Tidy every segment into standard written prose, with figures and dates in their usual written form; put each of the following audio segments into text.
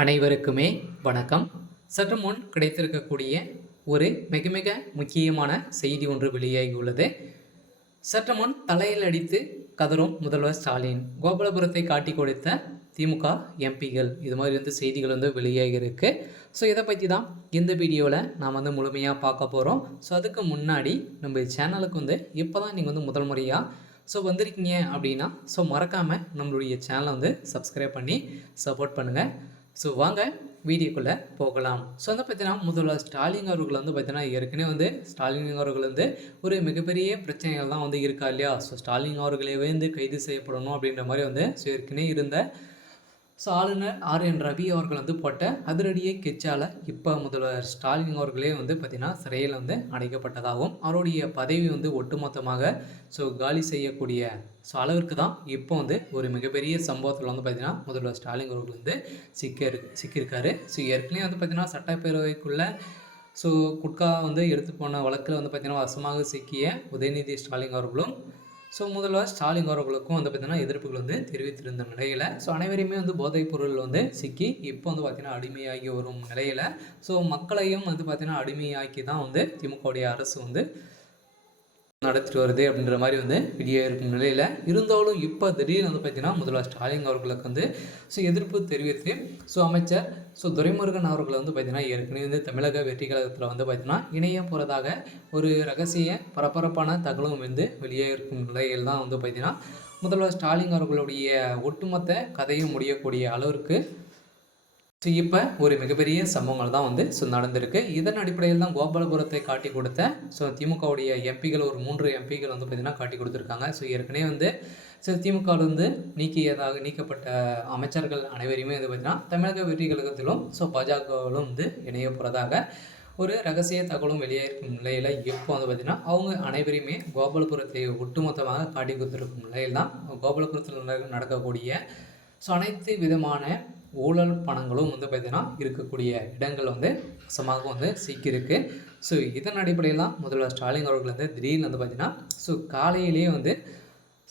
அனைவருக்குமே வணக்கம். சற்று முன் கிடைத்திருக்கக்கூடிய ஒரு மிக மிக முக்கியமான செய்தி ஒன்று வெளியாகியுள்ளது. சற்று முன் தலையில் அடித்து கதறும் முதல்வர் ஸ்டாலின், கோபாலபுரத்தை காட்டி கொடுத்த திமுக எம்பிகள், இது மாதிரி செய்திகள் வெளியாகி இருக்கு. ஸோ இதை பற்றி தான் இந்த வீடியோவில் நாம் முழுமையாக பார்க்க போகிறோம். ஸோ அதுக்கு முன்னாடி நம்ம சேனலுக்கு இப்போ தான் நீங்கள் முதல் முறையாக வந்திருக்கீங்க அப்படின்னா மறக்காமல் நம்மளுடைய சேனலை சப்ஸ்கிரைப் பண்ணி சப்போர்ட் பண்ணுங்கள். ஸோ வாங்க வீடியோக்குள்ளே போகலாம். ஸோ பார்த்தீங்கன்னா முதல்வர் ஸ்டாலின் அவர்கள் பார்த்தீங்கன்னா ஏற்கனவே ஸ்டாலின் அவர்கள் ஒரு மிகப்பெரிய பிரச்சனைகள் தான் இருக்கா இல்லையா. ஸோ ஸ்டாலின் அவர்களே கைது செய்யப்படணும் அப்படின்ற மாதிரி ஏற்கனவே இருந்த ஆளுநர் RN ரவி அவர்கள் போட்ட அதிரடியை கெச்சால் இப்போ முதல்வர் ஸ்டாலின் அவர்களே பார்த்திங்கன்னா சிறையில் அடைக்கப்பட்டதாகவும் அவருடைய பதவி ஒட்டுமொத்தமாக காலி செய்யக்கூடிய அளவிற்கு தான் இப்போ ஒரு மிகப்பெரிய சம்பவத்தில் பார்த்திங்கன்னா முதல்வர் ஸ்டாலின் அவர்கள் சிக்கியிருக்காரு. ஸோ ஏற்கனவே பார்த்திங்கன்னா சட்டப்பேரவைக்குள்ளே குட்கா எடுத்து போன வழக்கில் பார்த்திங்கன்னா வசமாக சிக்கிய உதயநிதி ஸ்டாலின் அவர்களும் முதல்வர் ஸ்டாலின் அவர்களுக்கும் பார்த்திங்கன்னா எதிர்ப்புகள் தெரிவித்திருந்த நிலையில் அனைவரையுமே போதைப் பொருள் சிக்கி இப்போ பார்த்திங்கன்னா அடிமையாகி வரும் நிலையில் மக்களையும் பார்த்திங்கன்னா அடிமையாக்கி தான் திமுகவுடைய அரசு நடத்திட்டு வருது அப்படின்ற மாதிரி வீடியோ இருக்கும் நிலையில் இருந்தாலும் இப்போ திடீர்னு பார்த்தீங்கன்னா முதல்வர் ஸ்டாலின் அவர்களுக்கு எதிர்ப்பு தெரிவித்து அமைச்சர் துரைமுருகன் அவர்கள் பார்த்தீங்கன்னா ஏற்கனவே தமிழக வெற்றி கழகத்தில் பார்த்தீங்கன்னா இணைய போகிறதாக ஒரு ரகசிய பரபரப்பான தகவலும் வெளியே இருக்கும் நிலையில் தான் பார்த்தீங்கன்னா முதல்வர் ஸ்டாலின் அவர்களுடைய ஒட்டுமொத்த கதையும் முடியக்கூடிய அளவிற்கு இப்போ ஒரு மிகப்பெரிய சம்பவங்கள் தான் நடந்திருக்கு. இதன் அடிப்படையில் தான் கோபாலபுரத்தை காட்டி கொடுத்த திமுகவுடைய எம்பிகள் ஒரு 3 எம்பிகள் பார்த்தீங்கன்னா காட்டி கொடுத்துருக்காங்க. ஏற்கனவே திமுகவில் நீக்கப்பட்ட அமைச்சர்கள் அனைவரையுமே பார்த்தீங்கன்னா தமிழக வெற்றி கழகத்திலும் பாஜகவிலும் இணைய போகிறதாக ஒரு ரகசிய தகவலும் வெளியாகிருக்கும் நிலையில் இப்போ பார்த்தீங்கன்னா அவங்க அனைவரையுமே கோபாலபுரத்தை ஒட்டுமொத்தமாக காட்டி கொடுத்துருக்கும் நிலையில் தான் கோபாலபுரத்தில் நடக்கக்கூடிய அனைத்து விதமான ஊழல் பணங்களும் பார்த்தீங்கன்னா இருக்கக்கூடிய இடங்கள் வசமாக சிக்கியிருக்கு. இதன் அடிப்படையில் தான் முதல்வர் ஸ்டாலின் அவர்கள் திடீர்னு பார்த்தீங்கன்னா காலையிலேயே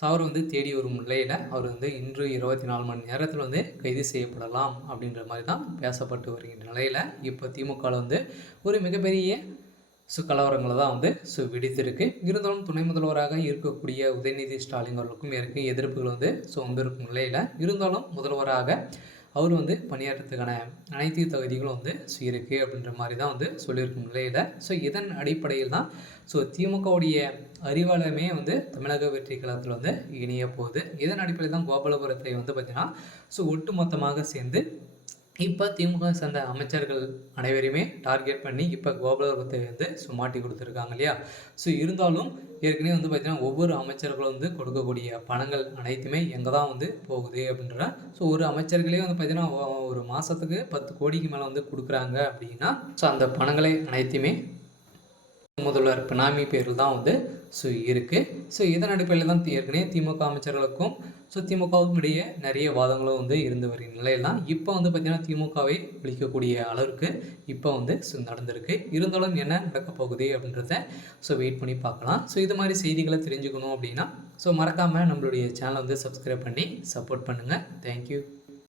அவர் தேடி வரும் நிலையில் அவர் இன்று 24 மணி நேரத்தில் கைது செய்யப்படலாம் அப்படின்ற மாதிரி தான் பேசப்பட்டு வருகின்ற நிலையில் இப்போ திமுகவில் ஒரு மிகப்பெரிய கலவரங்களை தான் விடுத்திருக்கு. இருந்தாலும் துணை முதல்வராக இருக்கக்கூடிய உதயநிதி ஸ்டாலின் அவர்களுக்கும் எதிர்ப்புகள் வந்திருக்கும் நிலையில் இருந்தாலும் முதல்வராக அவர் பணியாற்றத்துக்கான அனைத்து தகுதிகளும் இருக்குது அப்படின்ற மாதிரி தான் சொல்லியிருக்கும் நிலையில் இதன் அடிப்படையில் தான் திமுகவுடைய அறிவாலயமே தமிழக வெற்றி கழகத்தில் இணைய போகுது. இதன் அடிப்படையில் தான் கோபாலபுரத்தை பார்த்திங்கன்னா ஒட்டு மொத்தமாக சேர்ந்து இப்போ திமுக சேர்ந்த அமைச்சர்கள் அனைவரையுமே டார்கெட் பண்ணி இப்போ கோபாலபுரத்தை மாட்டி கொடுத்துருக்காங்க இல்லையா. இருந்தாலும் ஏற்கனவே பார்த்திங்கன்னா ஒவ்வொரு அமைச்சர்களும் கொடுக்கக்கூடிய பணங்கள் அனைத்துமே எங்கே தான் போகுது அப்படின்ற ஒரு அமைச்சர்களே பார்த்திங்கன்னா ஒரு மாதத்துக்கு 10 கோடிக்கு மேலே கொடுக்குறாங்க அப்படின்னா அந்த பணங்களை அனைத்துமே முதல்வர் பினாமி பேரில் தான் இருக்குது. இதன் அடிப்படையில் தான் ஏற்கனவே திமுக அமைச்சர்களுக்கும் திமுகவுக்கும் இடையே நிறைய வாதங்களும் இருந்து வருகிற நிலையில் தான் இப்போ பார்த்திங்கன்னா திமுகவை ஒழிக்கக்கூடிய அளவுக்கு இப்போ நடந்திருக்கு. இருந்தாலும் என்ன நடக்க போகுது அப்படின்றத வெயிட் பண்ணி பார்க்கலாம். இது மாதிரி செய்திகளை தெரிஞ்சுக்கணும் அப்படின்னா மறக்காமல் நம்மளுடைய சேனலை சப்ஸ்கிரைப் பண்ணி சப்போர்ட் பண்ணுங்கள். தேங்க்யூ.